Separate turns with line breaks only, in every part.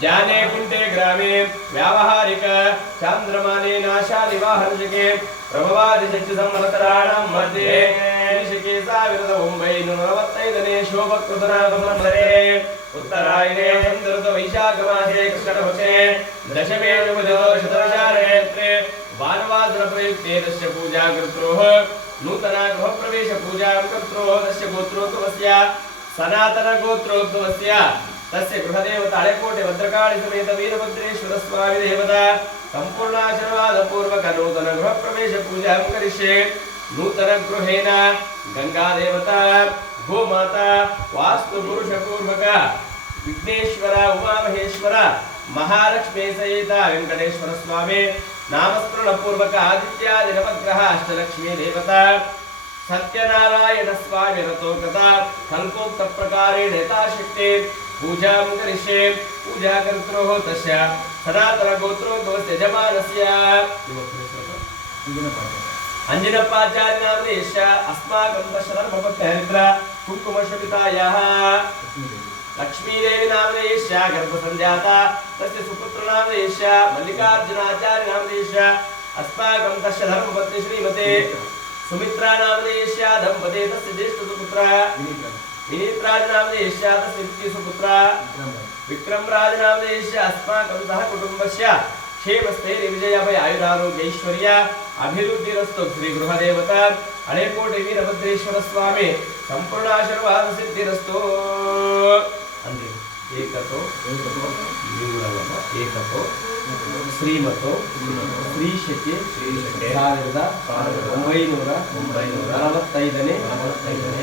जाने कुंते ग्रामे व्यावहारिक चान्द्रमाने नाशादिवाहर्षके प्रभवादिशच्च संवत्सराणां मध्ये शके साविरदमुम्बैनवत्तैदने शोभकृतनागमन्वरे उत्तरायणे सन्दृतवैशाखमासे कृष्णपक्षे दशमे शतवर्षारेत्रे वानवासनप्रयुक्ते तस्य पूजा कर्त्रोः नूतनागृहप्रवेशपूजां कर्त्रोः तस्य सनातन सनातनगोत्रोत्तमस्य। ತಸ್ಯ ಗೃಹದೇವ ತಾಳೆಕೋಟೆ ಭದ್ರಕಾಳಿ ಸಮೇತ ವೀರಭದ್ರೇಶ್ವರ ಸ್ವಾಮಿ ದೇವತಾ ಸಂಪೂರ್ಣಾಶೀರ್ವಾದ ಪೂರ್ವಕ ನೂತನ ಗೃಹ ಪ್ರವೇಶ ಪೂಜೆ ಕರಿಷ್ಯೆ ನೂತನ ಗೃಹೇನ ಗಂಗಾ ದೇವತಾ ಗೋಮಾತಾ ವಾಸ್ತು ಪುರುಷ ಪೂರ್ವಕ ವಿಘ್ನೇಶ್ವರ ಉಮಾಮಹೇಶ್ವರ ಮಹಾಲಕ್ಷ್ಮೀ ಸಹಿತ ವೆಂಕಟೇಶ್ವರ ಸ್ವಾಮಿ ನಾಮಸ್ಮರಣ ಪೂರ್ವಕ ಆದಿತ್ಯಾದಿ ನವಗ್ರಹ ಅಷ್ಟಲಕ್ಷ್ಮೀ ದೇವತಾ ಸತ್ಯನಾರಾಯಣ ಸ್ವಾಮಿ ರಥೋಕತ ಸಂಕೋಕ್ತ ಪ್ರಕಾರೇಣ ಯಥಾಶಕ್ತಿ पूजां करिष्ये पूजाकर्त्रोः तस्य सनातनगोत्रो भवस्य यजमानस्य अञ्जनपाचार्याम् एष अस्माकं दशरं भवत् हरिद्र कुङ्कुमशोभितायाः लक्ष्मीदेवी नाम्ने एष गर्भसञ्जाता तस्य सुपुत्रनाम्न एष मल्लिकार्जुनाचार्यनाम्न एष अस्माकं तस्य धर्मपत्नी श्रीमते सुमित्रा नाम्ने एष दम्पते तस्य ज्येष्ठसुपुत्रः विनीत्राजनामदेश्यात् स्थितिसुपुत्रा विक्रमराजनामदेश्य अस्माकन्तः कुटुम्बस्य क्षेमस्ते निर्विजयाभय आयुरारोग्यैश्वर्य अभिवृद्धिरस्तु श्रीगृहदेवता अनेकोटि वीरभद्रेश्वरस्वामी सम्पूर्णाशीर्वादसिद्धिरस्तु अन्ते एकतो एकतो एकतो ಶ್ರೀಮತೋ ಶ್ರೀಶಕೆ ಸಾವಿರದ ಒಂಬೈನೂರ ನಲವತ್ತೈದನೇ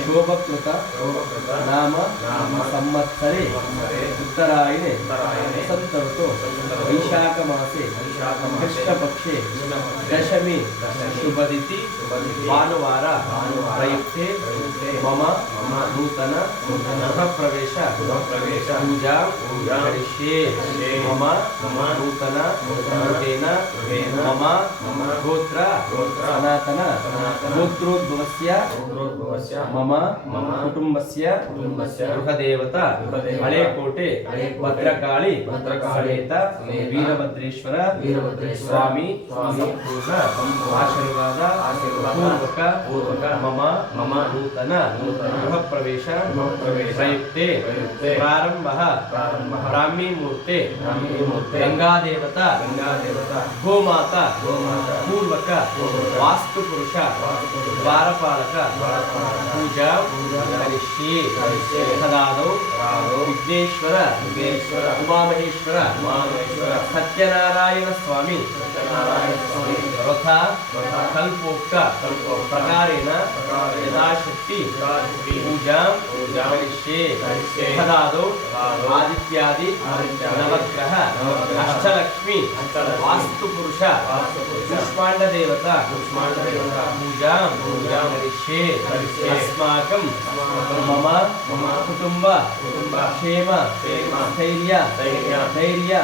ಶೋಭಕೃತ ನಾಮ ಸಂವತ್ಸರೆ ಉತ್ತರಾಯಣೆ ವಸಂತ ಋತು ವೈಶಾಖ ಮಾಸೆ ಕೃಷ್ಣಪಕ್ಷೆ ದಶಮಿ ಶುಭದಿತಿ ಭಾನುವಾರ ಪ್ರಯುಕ್ತೆ ಮಮ ನೂತನ ಗೃಹ ಪ್ರವೇಶ ಪೂಜಾ ಕರಿಷ್ಯೆ ಮಮ ನೂತನ ಗೃಹೇನ ಮಮ ಗೋತ್ರ ಸನಾತನ ಗೋತ್ರೋದ್ಭವಸ್ಯ ಮಮ ಕುಟುಂಬಸ್ಯ ಗೃಹದೇವತ ಹಳೇಕೋಟೆ ಭದ್ರಕಾಳಿ ಸಮೇತ ವೀರಭದ್ರೇಶ್ವರ ಸ್ವಾಮಿ ಸಂಪೂರ್ಣ ಆಶೀರ್ವಾದ ಪೂರ್ವಕ ಮಮ ಮಮ ನೂತನ ಗೃಹ ಪ್ರವೇಶ ಪ್ರಯುಕ್ತೆ ಪ್ರಾರಂಭ ಬ್ರಾಹ್ಮಿ ಮೂರ್ತೆ देवता देवता गोमाता गोमाता पूर्वक वास्तु पुरुष द्वारपालक पूजा करिष्ये तदादौ विघ्नेश्वर विघ्नेश्वर उमामहेश्वर उमामहेश्वर सत्यनारायण स्वामी तथा कल्पोक्ता, प्रकारेण, यथाशक्ति, पूजा, करिष्ये तदादौ आदित्यादि, नवग्रह, अष्टलक्ष्मी, वास्तुपुरुष, कुष्माण्डदेवता, पूजा, करिष्ये, अस्माकं मम, कुटुम्ब, क्षेम, स्थैर्य, धैर्य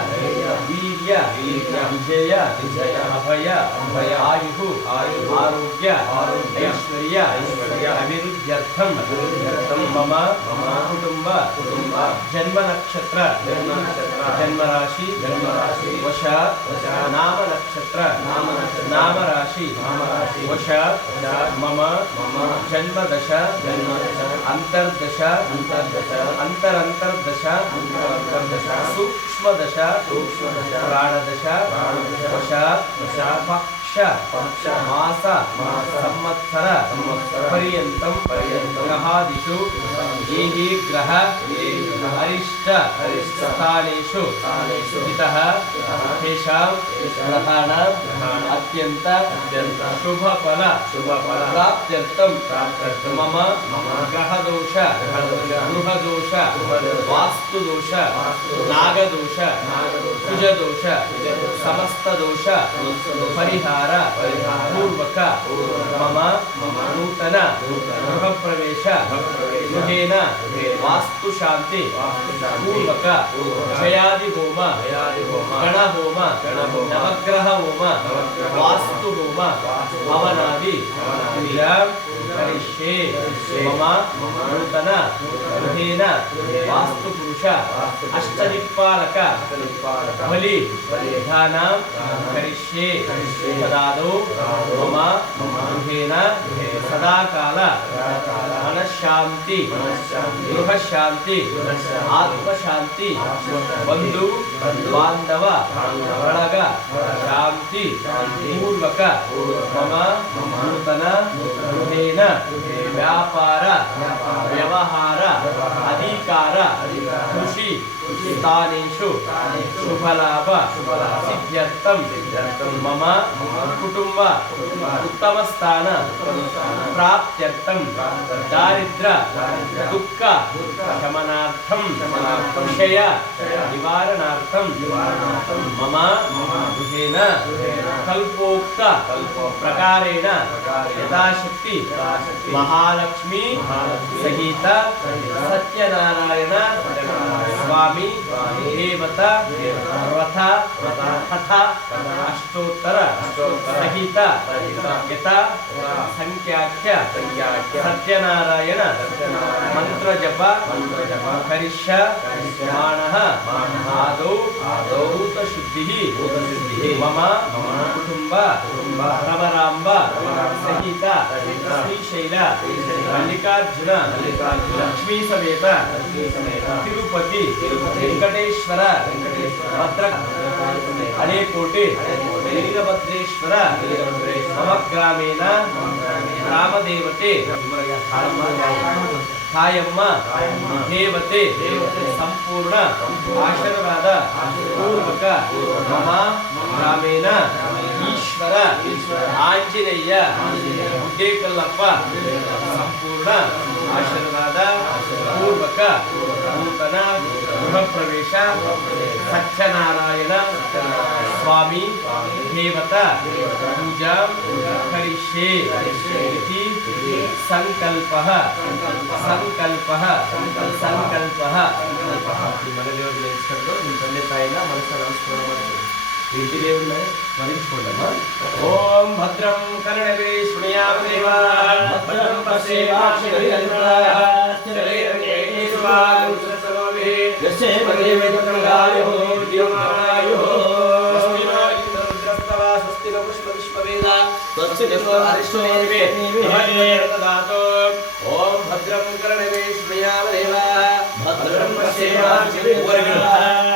आरोग्य विजय विजय अभय अभय आयु आयु आरोग्य ऐश्वर्य ऐश्वर्य అభివృద్ధ్యర్థం అభివృద్ధ్యర్థం మమ మమ కుటుంబ కుటుంబ జన్మ నక్షత్ర జన్మ నక్షత్ర జన్మరాశి జన్మరాశి వశ వశ నామ నక్షత్ర నామ నక్షత్ర నామ రాశి నామ రాశి
వశ వశ
మమ
మమ
జన్మ దశ అంతర్దశ అంతర్దశ అంతరంతర్దశ
అంతరంతర్దశ
సూక్ష్మ దశ
సూక్ష్మ
దశ
వశ వశ
पक्ष मास, संवत्सर, पर्यन्तं, ग्रहादिषु ये हि ग्रह अरिष्ट, स्थानेषु, स्थितः, तेषां ग्रहाणाम् अत्यन्त, शुभफल, प्राप्त्यर्थं, मम ग्रहदोष, गृहदोष, वास्तुदोष, नागदोष कुजदोष समस्त दोष परिहार पूर्वक मम, नूतन गृह प्रवेश गृहेन वास्तु शांति पूर्वक जयादि होम गण होम नवग्रह होम वास्तु होम हवनादि मम, नूतन गृहेन वास्तु ಪುರುಷ ಅಷ್ಟದಿಕ್ಪಾಲಕ ಬಲಿ ವಿಧಾನ ಕರಿಷ್ಯೆ ತದಾದೌ ಮಮ ಗೃಹೇನ ಸದಾಕಾಲ ಮನಃಶಾಂತಿ ಗೃಹಶಾಂತಿ ಆತ್ಮಶಾಂತಿ ಬಂಧು ಬಾಂಧವ ಬಳಗ ಶಾಂತಿ ಪೂರ್ವಕ ಮಮ ನೂತನ ಗೃಹೇನ ವ್ಯಾಪಾರ ವ್ಯವಹಾರ ಅಧಿಕಾರ 그 렇? तानेषु शुभलाभ सिद्ध्यर्थं मम कुटुम्ब उत्तमस्थान प्राप्त्यर्थं दारिद्र दुःख शमनार्थं विषय निवारणार्थं मम गृहेण कल्पोक्त प्रकारेण यथाशक्ति महालक्ष्मी सहित सत्यनारायण स्वामी ದೇವತ ರಥ ಪಥ ಅಷ್ಟೋತ್ತರ ಸಹಿತ ಯಥ ಸಂಖ್ಯಾಖ್ಯ ಸತ್ಯನಾರಾಯಣ ಮಂತ್ರ ಜಪ ಕರಿಷ್ಯ ಮಾಣಃ ಆದೌ ಭೂತ ಶುದ್ಧಿ ಮಮ ಕುಟುಂಬ ಭ್ರಮರಾಂಬ ಸಹಿತ ಶ್ರೀಶೈಲ. ಮಲ್ಲಿಕಾರ್ಜುನ ಲಕ್ಷ್ಮೀ ಸಮೇತ ತಿರುಪತಿ ವೆಂಕಟೇಶ್ವರ ಭದ್ರ ಹಳೇಕೋಟೆ ವೀರಭದ್ರೇಶ್ವರ ನವಗ್ರಾಮೇನ ರಾಮದೇವತೆ ತಾಯಮ್ಮ ದೇವತೆ ಸಂಪೂರ್ಣ ಆಶೀರ್ವಾದ ಪೂರ್ವಕ ಮಮ ಗ್ರಾಮೇನ ಈಶ್ವರ ಆಂಜನೇಯ ಗುಡ್ಡೇಕಲ್ಲಪ್ಪ ಸಂಪೂರ್ಣ ಆಶೀರ್ವಾದ ಪೂರ್ವಕ ನೂತನ ಗೃಹ ಪ್ರವೇಶ ಸತ್ಯನಾರಾಯಣ ಸ್ವಾಮಿ ದೇವತ ಪೂಜಾ ಕರಿಷ್ಯೆ ಇತಿ ಸಂಕಲ್ಪಃ ಸಂಕಲ್ಪಃ ಸಂಕಲ್ಪಃ ನಿಮ್ಮ ಮನೆ ದೇವರನ್ನ ನೆನೆಸ್ಕೊಂಡು ನಿಮ್ಮ ತಂದೆ ತಾಯಿನ ಮನಸ್ಸನ್ನು ನಮಸ್ಕಾರ ಮಾಡ್ತೀವಿ వీటిదేవుళ్ళ స్మరించుకుంటామా ఓం భద్రం కరణవే శృణయామదేవా భద్రం ఓం భద్రం కరణవే శ్రీయామదేవా భద్రం పశ్చేమాక్షి పూర్ణ